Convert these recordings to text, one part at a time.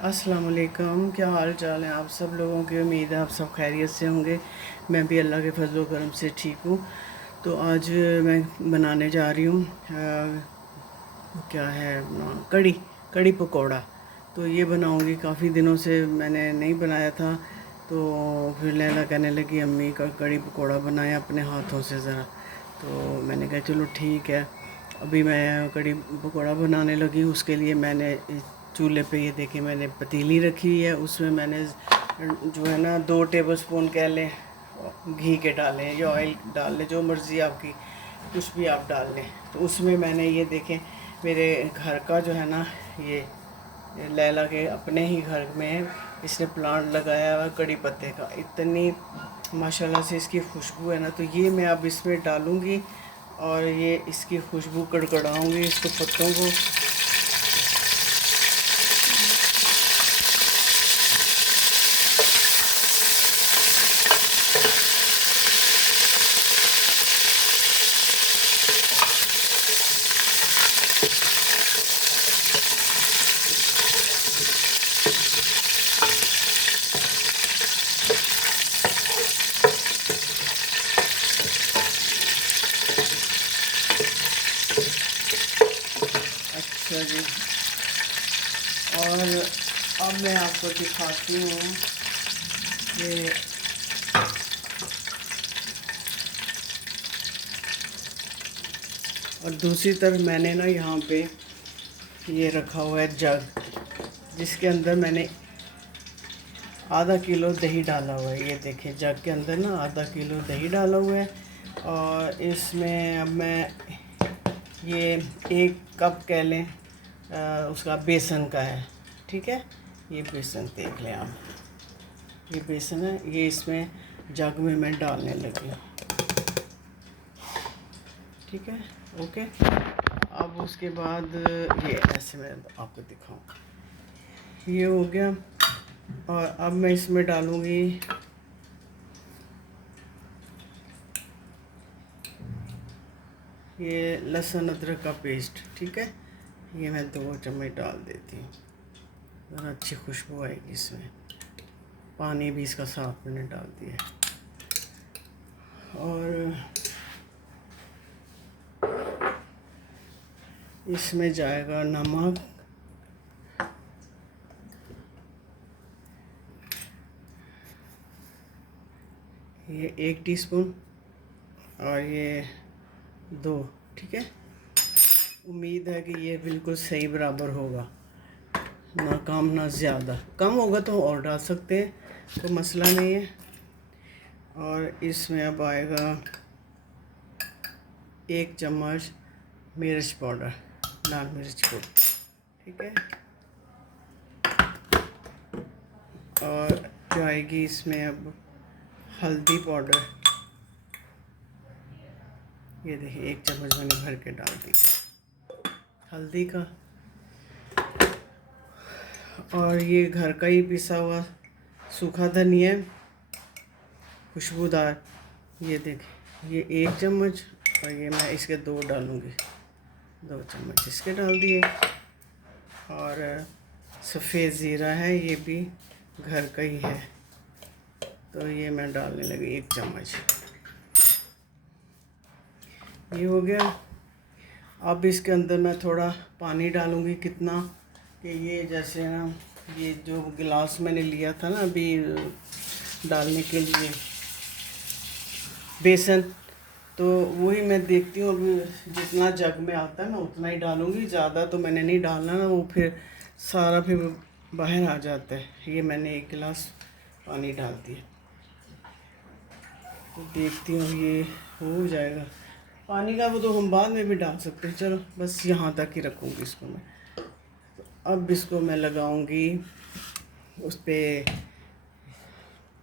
अस्सलाम वालेकुम। क्या हाल चाल है आप सब लोगों की। उम्मीद है आप सब खैरियत से होंगे। मैं भी अल्लाह के फजल करम से ठीक हूँ। तो आज मैं बनाने जा रही हूँ क्या है कड़ी कड़ी पकौड़ा। तो ये बनाऊँगी, काफ़ी दिनों से मैंने नहीं बनाया था। तो फिर लैला कहने लगी अम्मी का कड़ी पकौड़ा बनाया अपने हाथों से ज़रा। तो मैंने कहा चलो ठीक है। अभी मैं कड़ी पकौड़ा बनाने लगी। उसके लिए मैंने चूल्हे पे ये देखिए मैंने पतीली रखी हुई है। उसमें मैंने जो है ना 2 टेबलस्पून कह लें घी के डालें या ऑयल डाल लें, जो मर्ज़ी आपकी, कुछ भी आप डाल लें। तो उसमें मैंने ये देखें मेरे घर का जो है ना ये लैला के अपने ही घर में इसने प्लांट लगाया हुआ कड़ी पत्ते का। इतनी माशाल्लाह से इसकी खुशबू है ना। तो ये मैं अब इसमें डालूँगी और ये इसकी खुशबू कड़कड़ाऊँगी इसको पत्तों को। अच्छा जी। और अब मैं आपको दिखाती हूँ कि और दूसरी तरफ मैंने ना यहाँ पे ये रखा हुआ है जग, जिसके अंदर मैंने आधा किलो दही डाला हुआ है। ये देखिए जग के अंदर ना आधा किलो दही डाला हुआ है। और इसमें अब मैं ये 1 कप कह लें उसका बेसन का है। ठीक है, ये बेसन देख लें आप, ये बेसन है, ये इसमें जग में मैं डालने लगी हूँ। ठीक है, ओके। अब उसके बाद ये ऐसे मैं आपको दिखाऊँ, ये हो गया। और अब मैं इसमें डालूँगी ये लहसुन अदरक का पेस्ट। ठीक है, ये मैं 2 चम्मच डाल देती हूँ, ज़रा अच्छी खुशबू आएगी इसमें। पानी भी इसका साफ मैंने डाल दिया है। और इसमें जाएगा नमक, ये 1 टीस्पून और ये 2। ठीक है, उम्मीद है कि ये बिल्कुल सही बराबर होगा, ना कम ना ज़्यादा। कम होगा तो और डाल सकते हैं, कोई मसला नहीं है। और इसमें अब आएगा 1 चम्मच मिर्च पाउडर, लाल मिर्च पाउडर। ठीक है, और जाएगी इसमें अब हल्दी पाउडर। ये देखिए 1 चम्मच मैंने भर के डाल दी हल्दी का। और ये घर का ही पिसा हुआ सूखा धनिया खुशबूदार, ये देखिए ये 1 चम्मच। और ये मैं इसके 2 डालूँगी, 2 चम्मच इसके डाल दिए। और सफ़ेद ज़ीरा है, ये भी घर का ही है, तो ये मैं डालने लगी 1 चम्मच। ये हो गया। अब इसके अंदर मैं थोड़ा पानी डालूँगी, कितना कि ये जैसे ना ये जो गिलास मैंने लिया था ना अभी डालने के लिए बेसन, तो वही मैं देखती हूँ अभी जितना जग में आता है ना उतना ही डालूँगी। ज़्यादा तो मैंने नहीं डालना ना, वो फिर सारा फिर बाहर आ जाता है। ये मैंने 1 गिलास पानी डाल दिया। तो देखती हूँ ये हो जाएगा। पानी का वो तो हम बाद में भी डाल सकते हैं, चलो बस यहाँ तक ही रखूँगी इसको मैं। तो अब इसको मैं लगाऊँगी, उस पर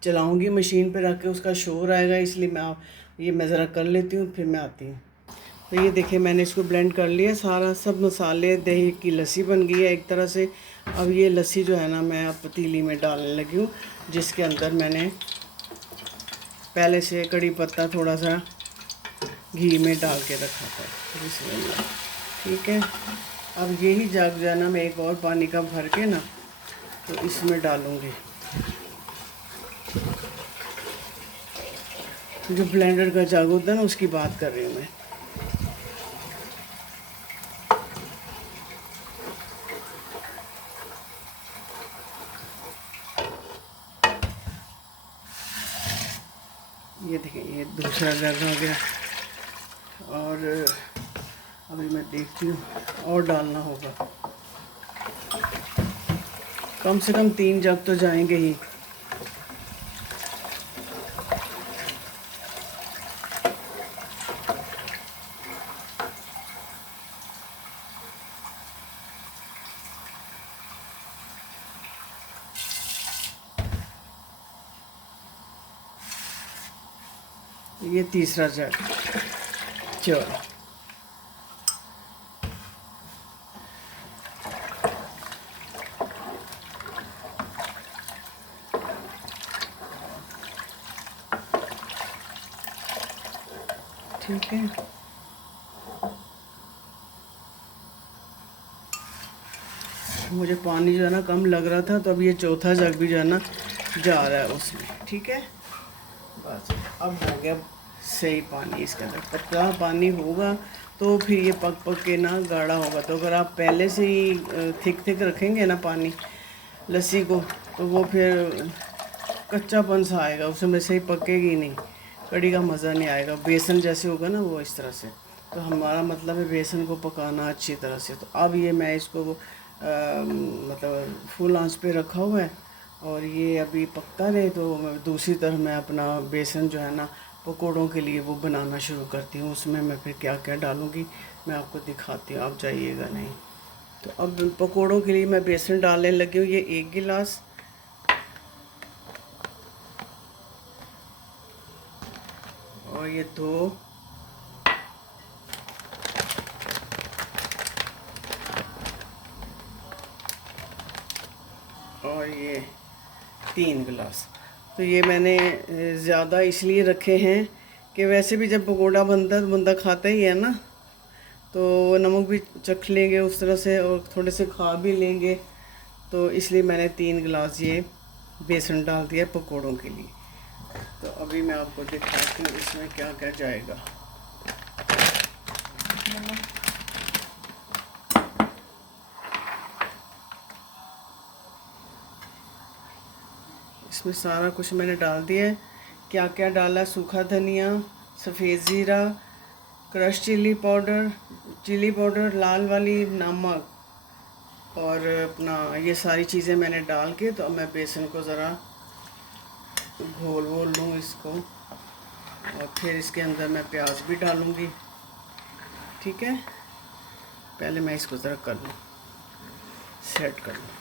चलाऊँगी, मशीन पे रख के उसका शोर आएगा, इसलिए मैं ज़रा कर लेती हूँ, फिर मैं आती हूँ। तो ये देखिए मैंने इसको ब्लेंड कर लिया सारा, सब मसाले, दही की लस्सी बन गई है एक तरह से। अब ये लस्सी जो है ना मैं अब पतीली में डालने लगी हूँ, जिसके अंदर मैंने पहले से कड़ी पत्ता थोड़ा सा घी में डाल के रखा था। ठीक है, अब यही जग जो है ना मैं एक और पानी का भर के ना तो इसमें डालूँगी। जो ब्लेंडर का जग होता है ना, उसकी बात कर रही हूँ मैं। ये देखिए, ये दूसरा जग आ गया। और अभी मैं देखती हूँ, और डालना होगा। कम से कम 3 जग तो जाएंगे ही। ये तीसरा जग। चलो, ठीक है। मुझे पानी जो है ना कम लग रहा था, तो अब ये चौथा जग भी जो है ना जा रहा है उसमें। ठीक है, बस अब हो गया सही पानी। इसके अंदर पतला पानी होगा तो फिर ये पक पक के ना गाढ़ा होगा। तो अगर आप पहले से ही थिक थिक रखेंगे ना पानी लस्सी को, तो वो फिर कच्चापन सा आएगा, उसमें सही पकेगी नहीं, कड़ी का मज़ा नहीं आएगा। बेसन जैसे होगा ना वो इस तरह से। तो हमारा मतलब है बेसन को पकाना अच्छी तरह से। तो अब ये मैं इसको मतलब फुल आंच पे रखा हुआ है, और ये अभी पकता रहे। तो दूसरी तरफ मैं अपना बेसन जो है ना पकौड़ों के लिए वो बनाना शुरू करती हूँ। उसमें मैं फिर क्या क्या डालूँगी मैं आपको दिखाती हूँ, आप जाइएगा नहीं। तो अब पकौड़ों के लिए मैं बेसन डालने लगी हूँ। ये 1 गिलास, और ये 2, और ये 3 गिलास। तो ये मैंने ज़्यादा इसलिए रखे हैं कि वैसे भी जब पकौड़ा बनता है तो बंदा खाता ही है ना, तो नमक भी चख लेंगे उस तरह से, और थोड़े से खा भी लेंगे। तो इसलिए मैंने 3 गिलास ये बेसन डाल दिया पकौड़ों के लिए। तो अभी मैं आपको दिखाती हूँ इसमें क्या क्या जाएगा। इसमें सारा कुछ मैंने डाल दिया है। क्या क्या डाला? सूखा धनिया, सफ़ेद ज़ीरा, क्रश चिली पाउडर, लाल वाली, नमक, और अपना ये सारी चीज़ें मैंने डाल के, तो अब मैं बेसन को ज़रा घोल लूँ इसको, और फिर इसके अंदर मैं प्याज भी डालूँगी। ठीक है, पहले मैं इसको ज़रा कर लूँ, सेट कर लूँ।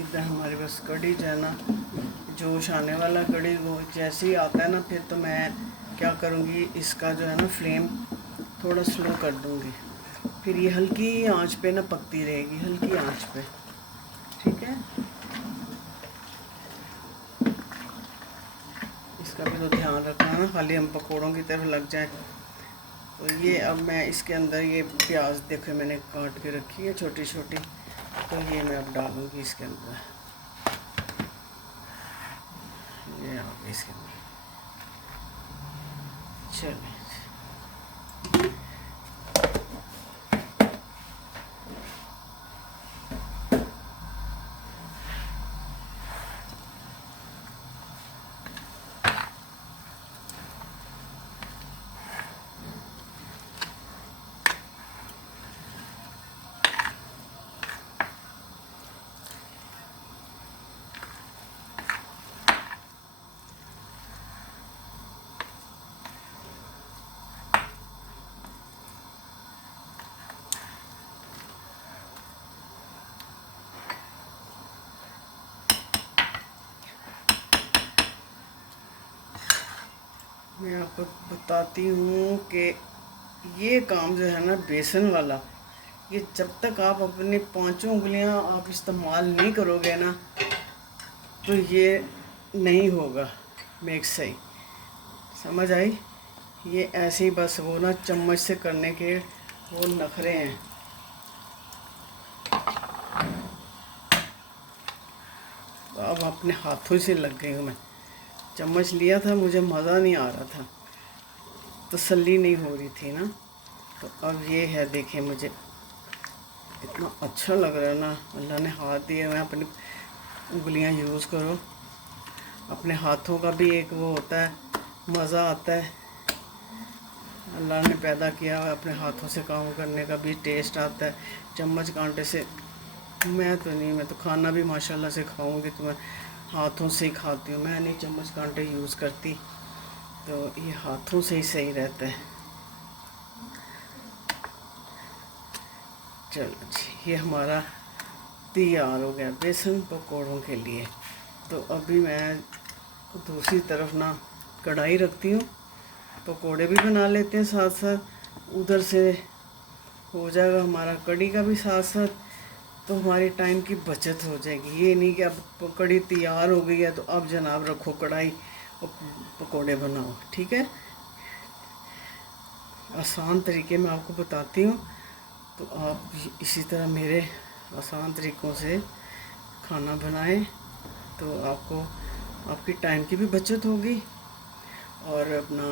इधर हमारे पास कढ़ी जो है ना, जोश आने वाला कढ़ी वो जैसे ही आता है ना, फिर तो मैं क्या करूँगी, इसका जो है ना फ्लेम थोड़ा स्लो कर दूँगी। फिर ये हल्की आंच पे ना पकती रहेगी, हल्की आंच पे। ठीक है, इसका भी तो ध्यान रखना ना, खाली हम पकौड़ों की तरफ लग जाए। तो ये अब मैं इसके अंदर ये प्याज देखो मैंने काट के रखी है छोटी छोटी, तो ये मैं अब डालूँगी इसके अंदर। ये आ गई इसके अंदर। चलिए, मैं आपको बताती हूँ कि ये काम जो है ना बेसन वाला, ये जब तक आप अपने 5 उंगलियां आप इस्तेमाल नहीं करोगे ना, तो ये नहीं होगा मिक्स सही। समझ आई? ये ऐसे ही बस वो ना चम्मच से करने के वो नखरे हैं। तो अब अपने हाथों से लग गई हूँ मैं। चम्मच लिया था, मुझे मज़ा नहीं आ रहा था, तसल्ली नहीं हो रही थी ना। तो अब ये है, देखिए मुझे इतना अच्छा लग रहा है ना। अल्लाह ने हाथ दिए हुए हैं, अपनी उंगलियां यूज़ करो। अपने हाथों का भी एक वो होता है, मज़ा आता है। अल्लाह ने पैदा किया हुआ, अपने हाथों से काम करने का भी टेस्ट आता है। चम्मच कांटे से मैं तो नहीं, मैं तो खाना भी माशाल्लाह से खाऊंगी तो मैं हाथों से ही खाती हूँ। मैं नहीं चम्मच कांटे यूज़ करती, तो ये हाथों से ही सही रहता है। चलो जी, ये हमारा तैयार हो गया बेसन पकौड़ों के लिए। तो अभी मैं दूसरी तरफ ना कढ़ाई रखती हूँ, पकोड़े भी बना लेते हैं साथ साथ। उधर से हो जाएगा हमारा कढ़ी का भी साथ साथ, तो हमारी टाइम की बचत हो जाएगी। ये नहीं कि अब कढ़ी तैयार हो गई है तो अब जनाब रखो कढ़ाई और पकोड़े बनाओ। ठीक है, आसान तरीके में आपको बताती हूँ, तो आप इसी तरह मेरे आसान तरीक़ों से खाना बनाएं, तो आपको आपकी टाइम की भी बचत होगी और अपना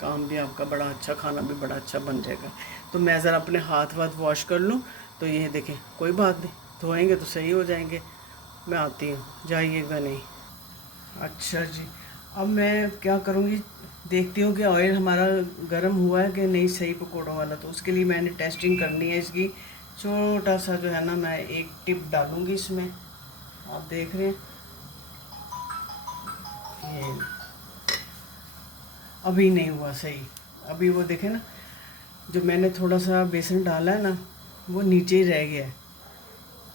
काम भी आपका बड़ा अच्छा, खाना भी बड़ा अच्छा बन जाएगा। तो मैं ज़रा अपने हाथ वाथ वॉश कर लूँ। तो ये देखें, कोई बात नहीं, धोएंगे तो सही हो जाएंगे। मैं आती हूँ, जाइएगा नहीं। अच्छा जी, अब मैं क्या करूँगी, देखती हूँ कि ऑयल हमारा गर्म हुआ है कि नहीं सही पकौड़ों वाला। तो उसके लिए मैंने टेस्टिंग करनी है इसकी। छोटा सा जो है ना, मैं एक टिप डालूँगी इसमें। आप देख रहे हैं, ये अभी नहीं हुआ सही। अभी वो देखें ना, जो मैंने थोड़ा सा बेसन डाला है ना, वो नीचे ही रह गया है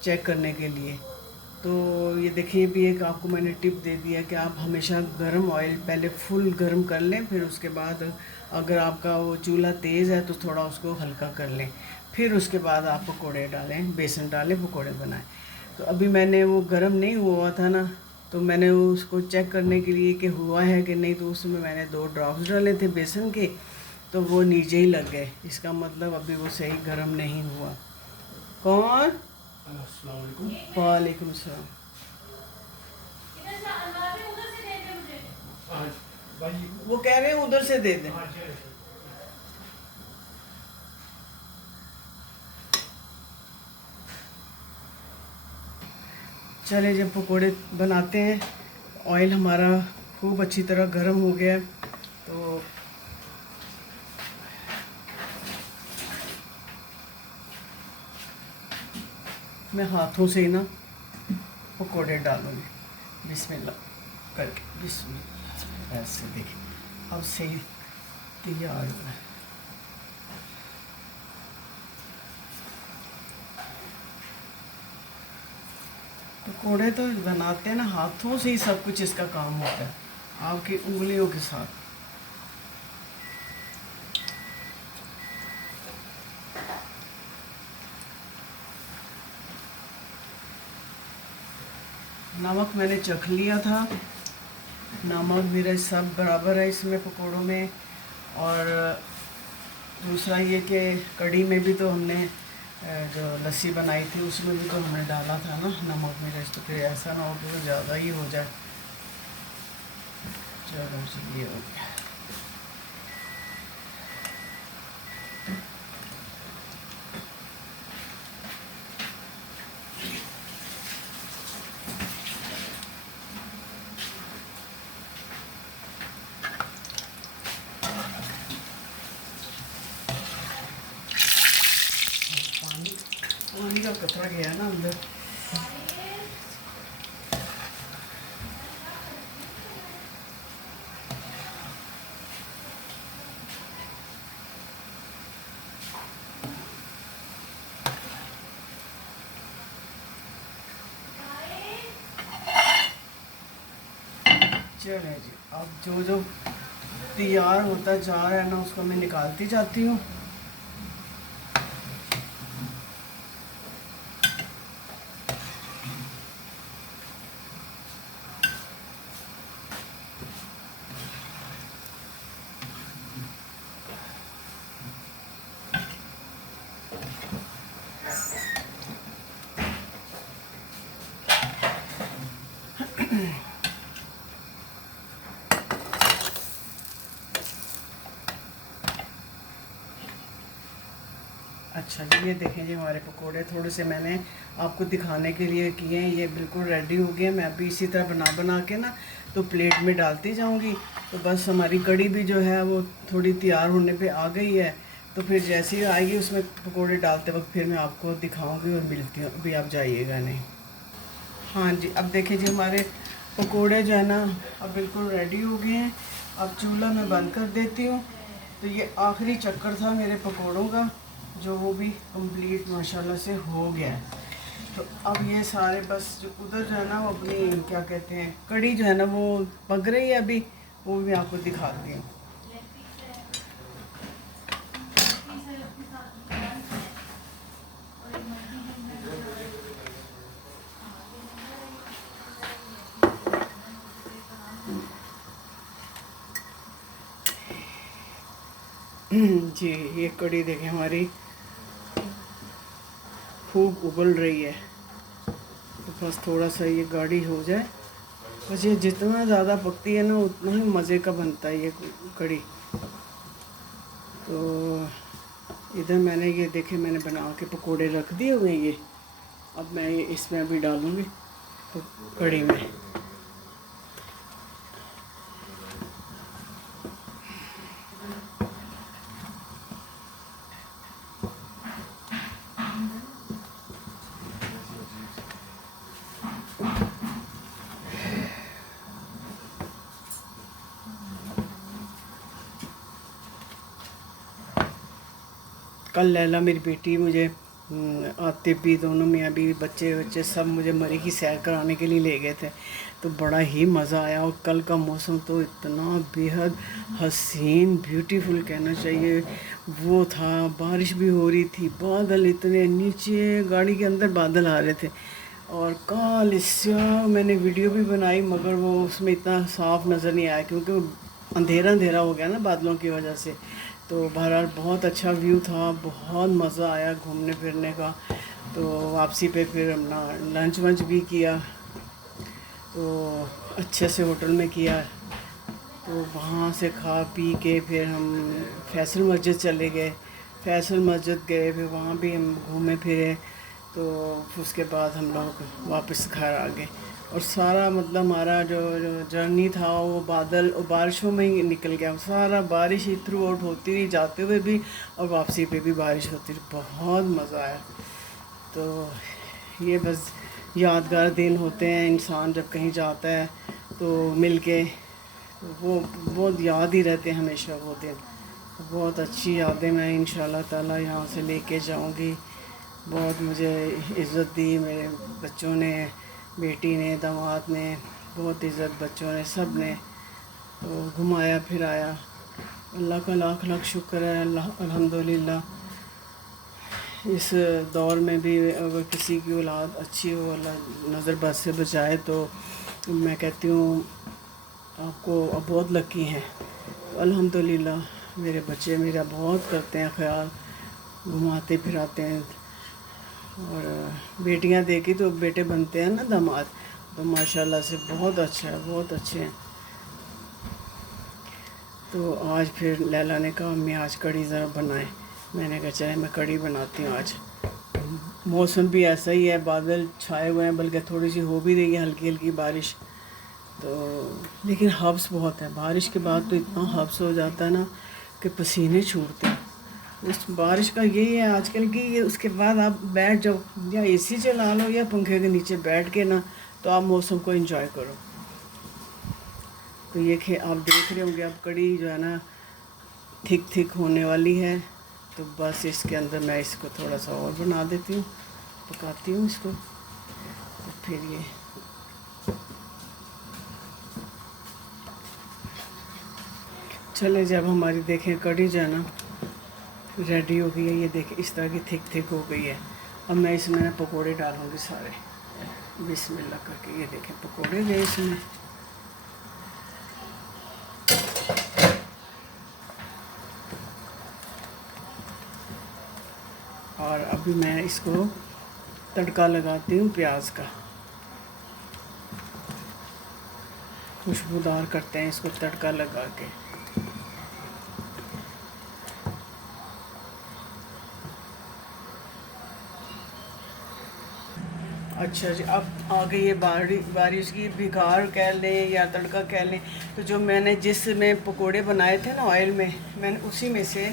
चेक करने के लिए। तो ये देखिए, भी एक आपको मैंने टिप दे दिया कि आप हमेशा गर्म ऑयल पहले फुल गर्म कर लें, फिर उसके बाद अगर आपका वो चूल्हा तेज़ है तो थोड़ा उसको हल्का कर लें, फिर उसके बाद आप पकोड़े डालें, बेसन डालें, पकोड़े बनाएं। तो अभी मैंने वो गर्म नहीं हुआ था ना, तो मैंने उसको चेक करने के लिए कि हुआ है कि नहीं, तो उसमें मैंने 2 ड्रॉप्स डाले थे बेसन के, तो वो नीचे ही लग गए। इसका मतलब अभी वो सही गर्म नहीं हुआ। कौन? अस्सलाम वालेकुम। वालेकुम सलाम। वो कह रहे हैं उधर से दे दें। चले, जब पकोड़े बनाते हैं, ऑयल हमारा खूब अच्छी तरह गर्म हो गया, तो मैं हाथों से ही ना पकोड़े डालूंगी बिस्मिल्लाह करके। बिस्मिल्लाह, ऐसे देखिए अब सही तैयार हुआ है। पकोड़े तो बनाते हैं ना, हाथों से ही सब कुछ इसका काम होता है, आपकी उंगलियों के साथ। नमक मैंने चख लिया था, नमक मेरा सब बराबर है इसमें पकोड़ों में। और दूसरा ये कि कढ़ी में भी तो हमने जो लस्सी बनाई थी उसमें भी तो हमने डाला था ना नमक मिर्च, तो फिर ऐसा ना हो कि वो ज़्यादा ही हो जाए। चलो जी, ये हो गया। पानी का कतरा गया ना अंदर। चले जी, अब जो जो तैयार होता जा रहा है ना, उसको मैं निकालती जाती हूँ। अच्छा जी, ये देखें जी हमारे पकोड़े थोड़े से मैंने आपको दिखाने के लिए किए हैं, ये बिल्कुल रेडी हो गए। मैं अभी इसी तरह बना बना के ना तो प्लेट में डालती जाऊंगी। तो बस हमारी कड़ी भी जो है वो थोड़ी तैयार होने पे आ गई है। तो फिर जैसे ही आएगी उसमें पकोड़े डालते वक्त फिर मैं आपको दिखाऊंगी और मिलती हूँ। अभी आप जाइएगा नहीं। हाँ जी, अब देखिए जी हमारे पकोड़े जो है ना अब बिल्कुल रेडी हो गए हैं। अब चूल्हा मैं बंद कर देती हूँ। तो ये आखिरी चक्कर था मेरे पकोड़ों का, जो वो भी कंप्लीट माशाल्लाह से हो गया है। तो अब ये सारे बस जो उधर जो है ना वो अपनी क्या कहते हैं कड़ी जो है ना वो पक रही है अभी, वो भी आपको दिखाती हूँ। जी, ये कड़ी देखें हमारी खूब उबल रही है। तो बस थोड़ा सा ये गाढ़ी हो जाए, बस ये जितना ज़्यादा पकती है ना उतना ही मज़े का बनता है ये कड़ी। तो इधर मैंने ये देखे मैंने बना के पकोड़े रख दिए हुए हैं ये। अब मैं ये इसमें अभी डालूँगी तो कड़ी में। कल लैला मेरी बेटी मुझे आते भी दोनों मियाँ भी बच्चे बच्चे सब मुझे मरी की सैर कराने के लिए ले गए थे। तो बड़ा ही मज़ा आया। और कल का मौसम तो इतना बेहद हसीन ब्यूटीफुल कहना चाहिए वो था। बारिश भी हो रही थी, बादल इतने नीचे गाड़ी के अंदर बादल आ रहे थे। और काल स्या मैंने वीडियो भी बनाई मगर वो उसमें इतना साफ नज़र नहीं आया क्योंकि अंधेरा अंधेरा हो गया ना बादलों की वजह से। तो बहरहाल बहुत अच्छा व्यू था, बहुत मज़ा आया घूमने फिरने का। तो वापसी पे फिर अपना लंच वंच भी किया, तो अच्छे से होटल में किया। तो वहाँ से खा पी के फिर हम फैसल मस्जिद चले गए। फैसल मस्जिद गए, फिर वहाँ भी हम घूमे फिरे। तो उसके बाद हम लोग वापस घर आ गए। और सारा मतलब हमारा जो जो जर्नी था वो बादल और बारिशों में ही निकल गया। सारा बारिश ही थ्रू आउट होती रही, जाते हुए भी और वापसी पे भी बारिश होती रही। बहुत मज़ा आया। तो ये बस यादगार दिन होते हैं, इंसान जब कहीं जाता है तो मिल के वो बहुत याद ही रहते हैं हमेशा वो दिन। बहुत अच्छी यादें मैं इंशाल्लाह ताला यहाँ से लेके जाऊँगी। बहुत मुझे इज़्ज़त दी मेरे बच्चों ने, बेटी ने, दामाद ने, बहुत इज़्ज़त बच्चों ने सब ने। तो घुमाया फिराया। अल्लाह का लाख लाख शुक्र है। अल्लाह अल्हम्दुलिल्लाह इस दौर में भी अगर किसी की औलाद अच्छी हो, अल्लाह नज़र बद से बचाए, तो मैं कहती हूँ आपको अब बहुत लकी हैं। तो अल्हम्दुलिल्लाह मेरे बच्चे मेरा बहुत करते हैं ख्याल, घुमाते फिराते हैं। और बेटियां देखी तो बेटे बनते हैं ना दामाद, तो माशाल्लाह से बहुत अच्छा है, बहुत अच्छे हैं। तो आज फिर लैला ने कहा मैं आज कड़ी ज़रा बनाए। मैंने कहा चले मैं कड़ी बनाती हूँ आज। मौसम भी ऐसा ही है, बादल छाए हुए हैं, बल्कि थोड़ी सी हो भी रही है हल्की हल्की बारिश। तो लेकिन हब्स बहुत है, बारिश के बाद तो इतना हब्स हो जाता है ना कि पसीने छूटते हैं। उस बारिश का यही है आजकल की, उसके बाद आप बैठ जाओ या एसी चला लो या पंखे के नीचे बैठ के ना, तो आप मौसम को एंजॉय करो। तो ये आप देख रहे होंगे अब कड़ी जो है ना थिक थिक होने वाली है। तो बस इसके अंदर मैं इसको थोड़ा सा और बना देती हूँ, पकाती हूँ इसको। तो फिर ये चले, जब हमारी देखें कड़ी जो है ना रेडी हो गई है, ये देखें इस तरह की थिक थिक हो गई है। अब मैं इसमें पकोड़े डालूँगी सारे बिस्मिल्लाह करके। ये देखें पकोड़े गए इसमें। और अभी मैं इसको तड़का लगाती हूँ प्याज का, खुशबूदार करते हैं इसको तड़का लगा के। अच्छा जी, अब आ गई है बारिश की बिगाड़ कह लें या तड़का कह लें। तो जो मैंने जिसमें पकोड़े बनाए थे ना ऑयल में, मैंने उसी में से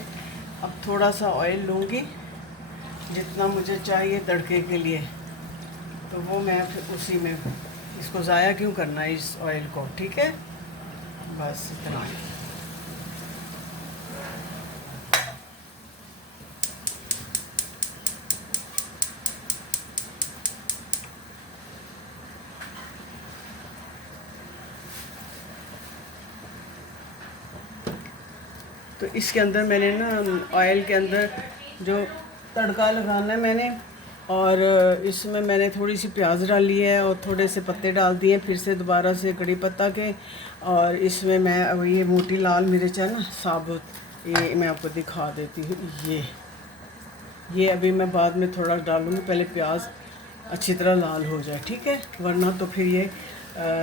अब थोड़ा सा ऑयल लूँगी, जितना मुझे चाहिए तड़के के लिए। तो वो मैं फिर उसी में, इसको ज़ाया क्यों करना है इस ऑयल को, ठीक है, बस इतना ही। तो इसके अंदर मैंने ना ऑयल के अंदर जो तड़का लगाना है मैंने, और इसमें मैंने थोड़ी सी प्याज डाली है और थोड़े से पत्ते डाल दिए, फिर से दोबारा से कड़ी पत्ता के। और इसमें मैं अब ये मोटी लाल मिर्च है ना साबुत, ये मैं आपको दिखा देती हूँ। ये अभी मैं बाद में थोड़ा डालूँगी, पहले प्याज अच्छी तरह लाल हो जाए, ठीक है, वरना तो फिर ये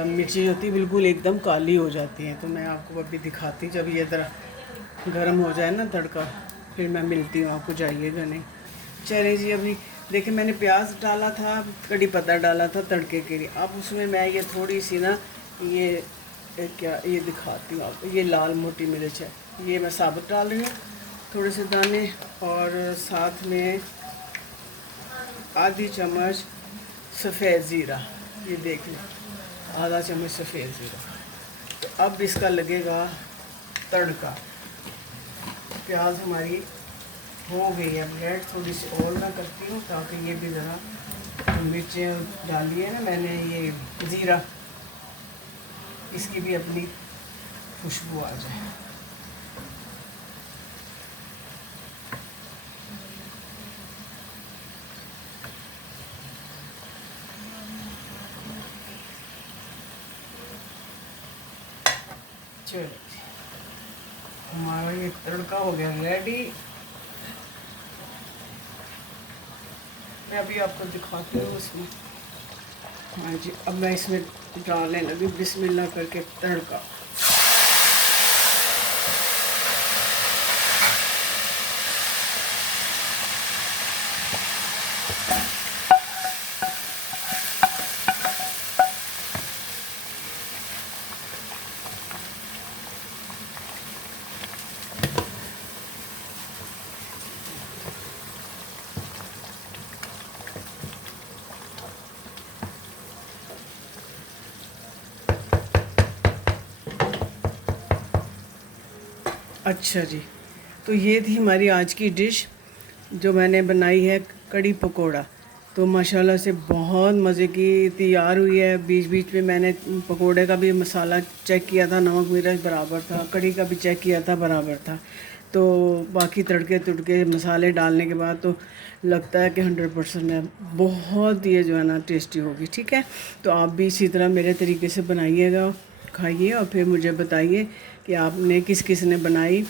मिर्ची होती है बिल्कुल एकदम काली हो जाती है। तो मैं आपको अभी दिखाती, जब ये ज़रा गर्म हो जाए ना तड़का, फिर मैं मिलती हूँ आपको, जाइएगा नहीं। चलिए जी, अभी देखिए मैंने प्याज डाला था, कड़ी पत्ता डाला था तड़के के लिए। अब उसमें मैं ये थोड़ी सी ना क्या ये दिखाती हूँ आपको, ये लाल मोटी मिर्च है, ये मैं साबुत डाल रही हूँ, थोड़े से दाने, और साथ में आधी चम्मच सफ़ेद ज़ीरा, ये देख लें, आधा चम्मच सफ़ेद ज़ीरा। तो अब इसका लगेगा तड़का। प्याज हमारी हो गई है, ब्रेड थोड़ी सी और मैं करती हूँ ताकि ये भी ज़रा, मिर्चें डाली है ना मैंने, ये ज़ीरा, इसकी भी अपनी खुशबू आ जाए। चलो हमारा ये तड़का हो गया रेडी। मैं अभी आपको दिखाती हूँ इसमें। हाँ जी, अब मैं इसमें डालने लगी बिस्मिल्लाह करके तड़का। अच्छा जी, तो ये थी हमारी आज की डिश जो मैंने बनाई है, कड़ी पकोड़ा। तो माशाल्लाह से बहुत मज़े की तैयार हुई है। बीच बीच में मैंने पकोड़े का भी मसाला चेक किया था, नमक मिर्च बराबर था, कड़ी का भी चेक किया था, बराबर था। तो बाकी तड़के तुड़के मसाले डालने के बाद तो लगता है कि 100% है, बहुत ये जो है ना टेस्टी होगी, ठीक है। तो आप भी इसी तरह मेरे तरीके से बनाइएगा, खाइए, और फिर मुझे बताइए कि आपने किस किस ने बनाई,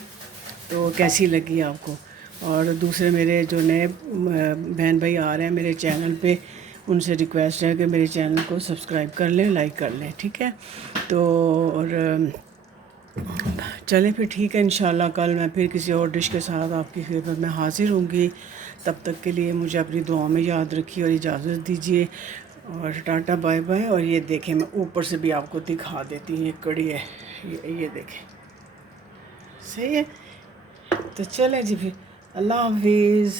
तो कैसी लगी आपको। और दूसरे मेरे जो नए बहन भाई आ रहे हैं मेरे चैनल पे, उनसे रिक्वेस्ट है कि मेरे चैनल को सब्सक्राइब कर लें, लाइक कर लें, ठीक है। तो और चलें फिर, ठीक है, इंशाल्लाह कल मैं फिर किसी और डिश के साथ आपकी खिदमत में हाज़िर होंगी। तब तक के लिए मुझे अपनी दुआ में याद रखिए और इजाज़त दीजिए, और टाटा बाय बाय। और ये देखें, मैं ऊपर से भी आपको दिखा देती हूँ, ये कड़ी है, ये देखें, सही है। तो चलें जी फिर, अल्लाह हाफिज़।